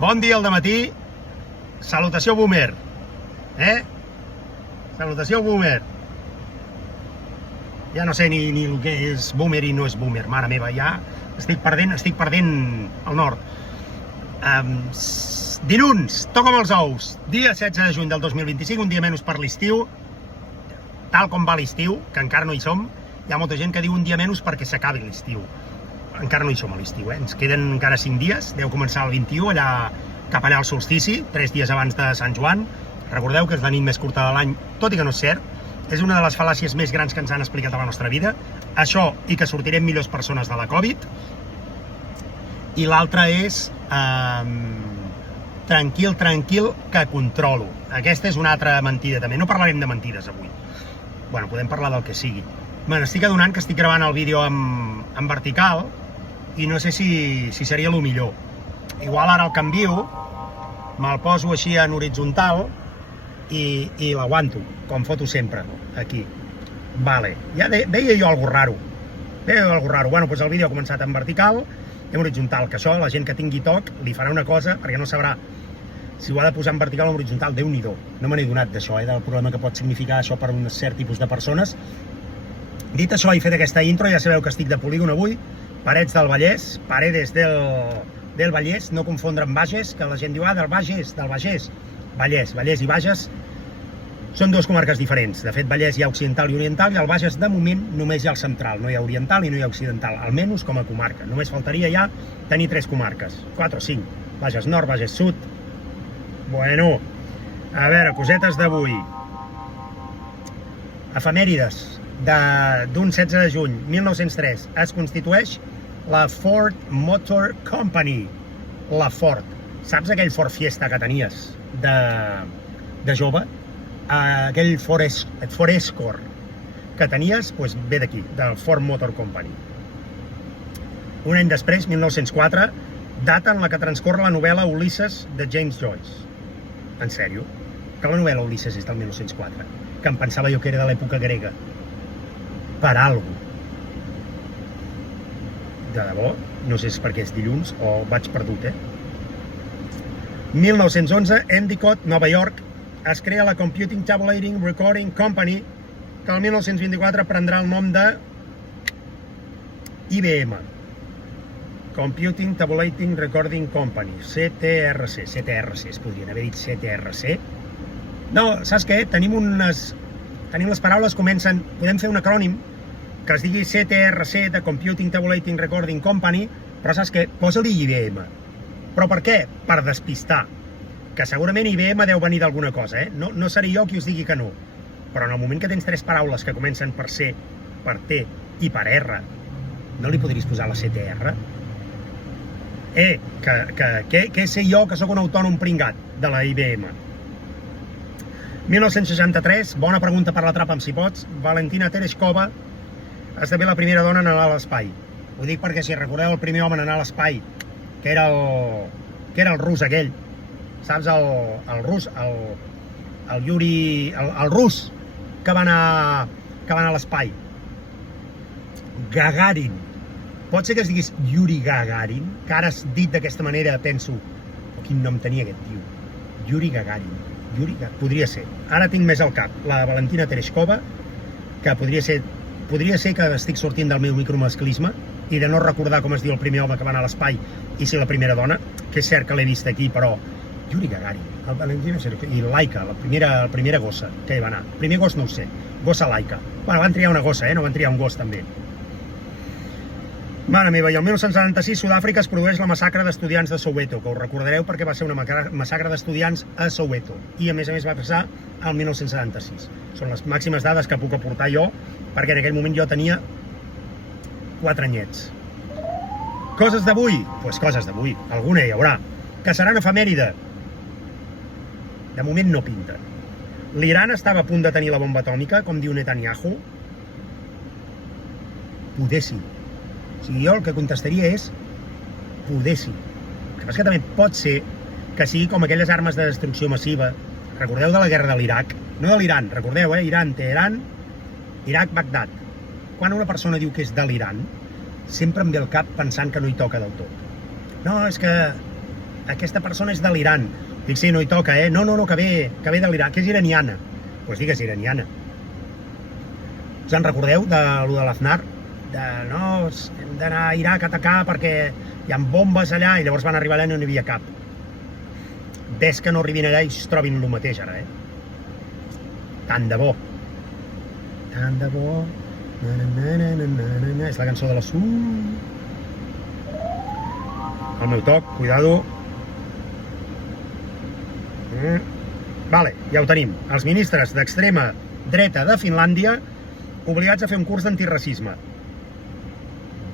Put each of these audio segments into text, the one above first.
Bon dia al dematí. Salutació boomer. Salutació boomer. Ja no sé ni el que és boomer i no és boomer. Mare meva, ja estic perdent el nord. Dilluns, toca amb els ous. Dia 16 de juny del 2025, un dia menys per l'estiu. Tal com va l'estiu, que encara no hi som. Hi ha molta gent que diu un dia menys perquè s'acabi l'estiu. Encara no hi som a l'estiu, Ens queden encara 5 dies, deu començar el 21, cap allà al solstici, 3 dies abans de Sant Joan. Recordeu que és la nit més curta de l'any, tot i que no és cert. És una de les fal·làcies més grans que ens han explicat a la nostra vida. Això i que sortirem millors persones de la Covid. I l'altra és tranquil, que controlo. Aquesta és una altra mentida també. No parlarem de mentides avui. Bueno, podem parlar del que sigui. M'estic adonant que estic gravant el vídeo en vertical i no sé si seria el millor. Igual ara el canvio, me'l poso així en horitzontal i l'aguanto, com foto sempre, aquí. Vale, ja veia jo algo raro. Bueno, doncs el vídeo ha començat en vertical i en horitzontal, que això, la gent que tingui toc, li farà una cosa, perquè no sabrà si ho ha de posar en vertical o en horitzontal. Déu-n'hi-do. No me n'he donat d'això, del problema que pot significar això per un cert tipus de persones. Dit això i fet aquesta intro, ja sabeu que estic de polígon avui, Parets del Vallès, Paredes del Vallès, no confondre amb Bages, que la gent diu, del Bages. Vallès i Bages són dues comarques diferents. De fet, Vallès hi ha occidental i oriental, i al Bages, de moment, només hi ha el central. No hi ha oriental i no hi ha occidental, almenys com a comarca. Només faltaria ja tenir 3 comarques, 4 o 5. Bages Nord, Bages Sud. Bueno, a veure, cosetes d'avui. Efemèrides d'un 16 de juny, 1903, es constitueix la Ford Motor Company. La Ford. Saps aquell Ford Fiesta que tenies de jove? Aquell Ford Escort que tenies, doncs ve d'aquí, del Ford Motor Company. Un any després, 1904, data en la que transcorre la novel·la Ulisses de James Joyce. En sèrio? Que la novel·la Ulisses és del 1904? Que em pensava jo que era de l'època grega. Per algo. De debò, no sé si és perquè és dilluns o vaig perdut, 1911, Endicott, Nova York, es crea la Computing Tabulating Recording Company, que el 1924 prendrà el nom de IBM. Computing Tabulating Recording Company, CTRC. CTRC, es podrien haver dit CTRC. No, saps què? Tenim les paraules, podem fer un acrònim que es digui CTRC, de Computing Tabulating Recording Company, però saps què? Posa-li IBM. Però per què? Per despistar. Que segurament IBM deu venir d'alguna cosa, No seré jo qui us digui que no. Però en el moment que tens 3 paraules que comencen per C, per T i per R, no li podries posar la CTR? Què sé jo que sóc un autònom pringat de la IBM? 1963, bona pregunta per la trapa amb si pots, Valentina Tereshkova esdevé la primera dona en anar a l'espai. Ho dic perquè si recordeu el primer home en anar a l'espai, que era el rus aquell, saps, el rus, el Yuri, el rus que va anar a l'espai. Gagarin. Pot ser que es digués Yuri Gagarin, que ara has dit d'aquesta manera, penso, quin nom tenia aquest tio? Yuri Gagarin. Podria ser. Ara tinc més al cap. La Valentina Tereshkova, que podria ser que estic sortint del meu micromasclisme i de no recordar com es diu el primer home que va anar a l'espai i ser la primera dona, que és cert que l'he vist aquí, però Yuri Gagarin, i Laika, la primera gossa que hi va anar. El primer gos no ho sé, gossa Laika. Bueno, van triar una gossa, no van triar un gos també. Mare meva, i el 1976 Sud-àfrica es produeix la massacre d'estudiants de Soweto, que us recordareu perquè va ser una massacre d'estudiants a Soweto, i a més va passar el 1976. Són les màximes dades que puc aportar jo, perquè en aquell moment jo tenia 4 anyets. Coses d'avui? Doncs coses d'avui, alguna hi haurà. Que serà una efemèride? De moment no pinta. L'Iran estava a punt de tenir la bomba atòmica, com diu Netanyahu? Poder sí. O sigui, jo el que contestaria és poder sí. El que passa que també pot ser que sigui com aquelles armes de destrucció massiva. Recordeu de la guerra de l'Iraq? No de l'Iran, recordeu, Iran, Teheran, Iraq, Bagdad. Quan una persona diu que és de l'Iran, sempre em ve al cap pensant que no hi toca del tot. No, és que aquesta persona és de l'Iran. Dic, sí, no hi toca, No, que ve de l'Iran, que és iraniana. Doncs digues iraniana. Us en recordeu de lo de l'Aznar? No, hem d'anar a Iraq a atacar perquè hi ha bombes allà, i llavors van arribar allà i no n'hi havia cap. Ves que no arribin allà i es trobin el mateix ara, Tant de bo. Tant de bo. És la cançó de la Su. El meu toc, cuidado. Vale, ja ho tenim. Els ministres d'extrema dreta de Finlàndia obligats a fer un curs d'antiracisme.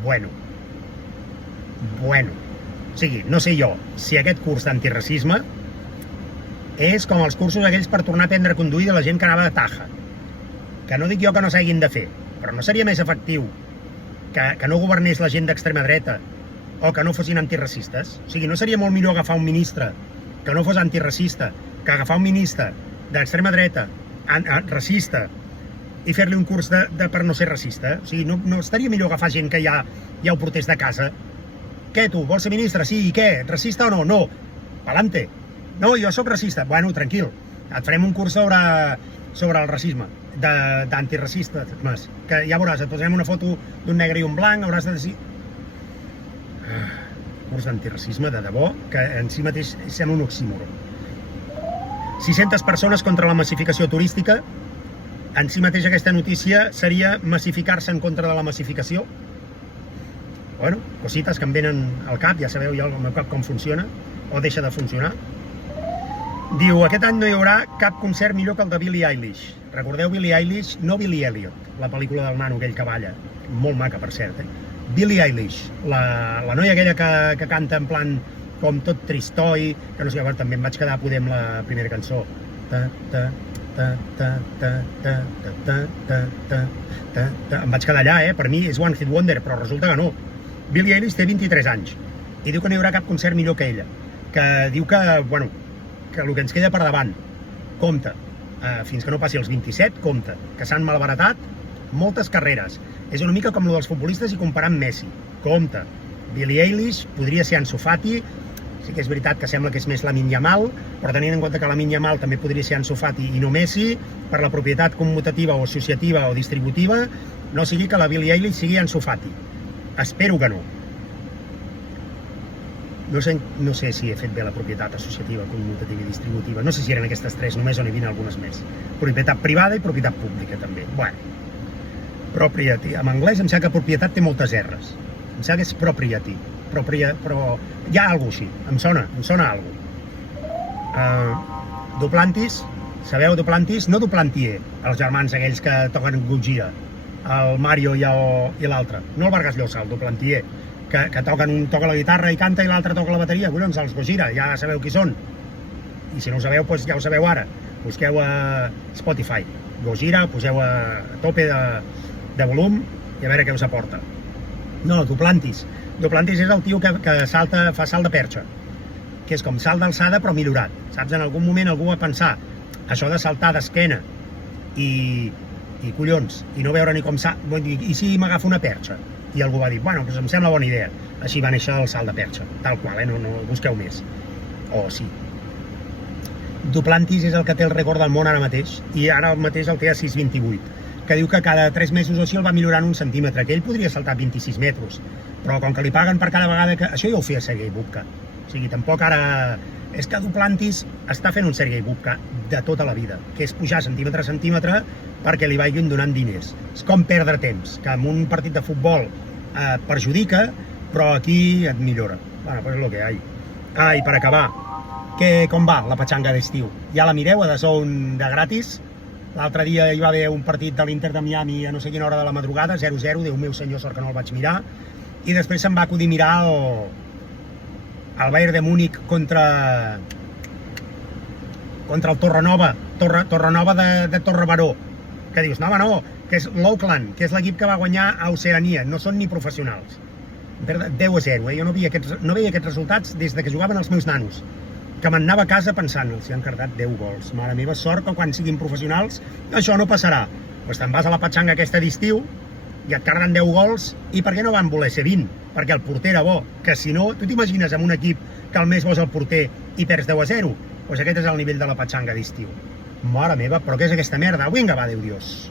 Bueno. O sigui, no sé jo si aquest curs d'antiracisme és com els cursos aquells per tornar a aprendre a conduir de la gent que anava de taja. Que no dic jo que no s'hagin de fer, però no seria més efectiu que no governés la gent d'extrema dreta o que no fossin antiracistes? O sigui, no seria molt millor agafar un ministre que no fos antiracista que agafar un ministre d'extrema dreta racista i fer-li un curs per no ser racista? O sigui, no estaria millor agafar gent que ja ho portés de casa? Què, tu, vols ser ministre? Sí, i què? Racista o no? No. Pa'lante. No, jo sóc racista. Bueno, tranquil. Et farem un curs sobre el racisme, d'antiracistes, que ja veuràs, et posarem una foto d'un negre i un blanc, hauràs de decidir... Curs d'antiracisme, de debò, que en si mateix sembla un oxímoron. 600 persones contra la massificació turística. En si mateix aquesta notícia seria massificar-se en contra de la massificació. Bueno, cosites que em venen al cap, ja sabeu ja el meu cap com funciona, o deixa de funcionar. Diu, aquest any no hi haurà cap concert millor que el de Billie Eilish. Recordeu Billie Eilish? No Billy Elliot, la pel·lícula del nano aquell que balla. Molt maca, per cert, Billie Eilish, la noia aquella que canta en plan com tot tristoi, que no sé, també em vaig quedar a poder amb la primera cançó. Em vaig quedar allà, per mi és One Hit Wonder, però resulta que no. Billie Eilish té 23 anys i diu que no hi haurà cap concert millor que ella, que diu que, bueno, que el que ens queda per davant, compte, fins que no passi els 27, compte, que s'han malbaratat moltes carreres. És una mica com el dels futbolistes i comparant Messi. Compte, Billie Eilish podria ser Ansu Fati, sí que és veritat que sembla que és més Lamine Yamal, però tenint en compte que Lamine Yamal també podria ser Ansu Fati i no Messi, per la propietat commutativa o associativa o distributiva, no sigui que la Billie Eilish sigui Ansu Fati. Espero que no. No sé si he fet bé la propietat associativa, commutativa i distributiva. No sé si eren aquestes tres, només on hi havia algunes més. Propietat privada i propietat pública, també. Bueno, propriety. En anglès em sembla que propietat té moltes R's. Em sembla que és propriety. Però hi ha alguna cosa així. Em sona alguna cosa. Duplantis. Sabeu Duplantis? No Duplantier, els germans aquells que toquen Gojira. El Mario i l'altre. No el Vargas Llosa, el Duplantier. Que toca la guitarra i canta i l'altre toca la bateria. Collons, els Gojira, ja sabeu qui són. I si no ho sabeu, doncs ja ho sabeu ara. Busqueu a Spotify Gojira, poseu a tope de volum i a veure què us aporta. No, Duplantis. Duplantis és el tio que fa salt de perxa, que és com salt d'alçada però millorat. Saps, en algun moment algú va pensar això de saltar d'esquena i collons, i no veure ni com i si m'agafo una perxa? I algú va dir, bueno, doncs em sembla bona idea. Així va néixer el salt de perxa, tal qual, no busqueu més. O sí. Duplantis és el que té el rècord del món ara mateix, i ara mateix el té a 6,28, que diu que cada 3 mesos o així el va millorant un centímetre, que ell podria saltar 26 metres, però com que li paguen per cada vegada que... Això ja ho feia Sergei Bubka. O sigui, tampoc ara... És que Duplantis està fent un Sergei Bubka de tota la vida, que és pujar centímetre a centímetre perquè li vagin donant diners. És com perdre temps, que en un partit de futbol perjudica, però aquí et millora. Bueno, pues és el que hi ha. I per acabar, com va la petxanga d'estiu? Ja la mireu a DAZN de gratis? L'altre dia hi va haver un partit de l'Inter de Miami a no sé quina hora de la madrugada, 0-0, Déu meu senyor, sort que no el vaig mirar, i després se'm va acudir mirar el Bayern de Múnich contra el Torrenova de Torrebaró, que dius, no, que és l'Auckland, que és l'equip que va guanyar a Oceania, no són ni professionals. 10-0, jo no veia aquests resultats des que jugaven els meus nanos, que m'anava a casa pensant, els hi han cardat 10 gols, mare meva, sort que quan siguin professionals això no passarà. Doncs te'n vas a la petxanga aquesta d'estiu i et carden 10 gols, i per què no van voler ser 20? Perquè el porter era bo, que si no, tu t'imagines amb un equip que el més bo és el porter i perds 10-0? Doncs aquest és el nivell de la patxanga d'estiu. Mare meva, però què és aquesta merda? Vinga, va, Déu Dios.